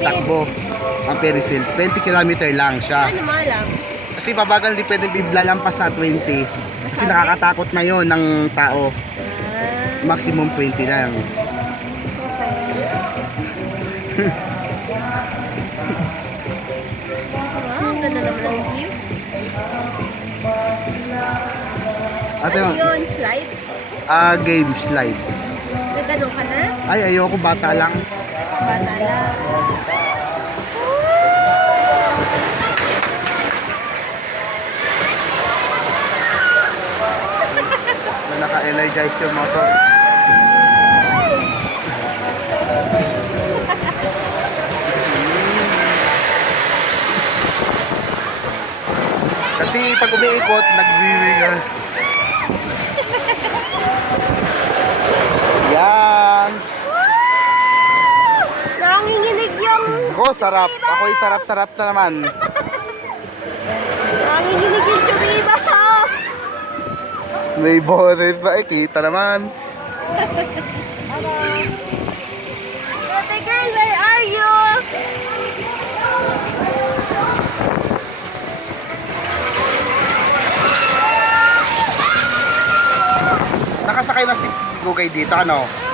takbo ang Ferris wheel. 20 kilometer lang siya. Ano mo alam? Kasi mabagal, hindi pwede lalampas sa 20. Kasi nakakatakot na yon ng tao. Maximum 20 lang. Wow, ganda naman ang view. At Ano yun, yun? Slide? game slide. Nagano ka na? Ay, ayoko, bata lang. Bata lang. Na naka-energize yung motor. Kasi pag umiikot, nag-wiwing. Yan. Nanginginig yung... Ako, sarap. Ako'y sarap-sarap na naman. Nanginginig yung chumiba ko. May bonnet pa. Kita naman. Baby girl, where are you? Nakasakay na si Gugay dito, ano?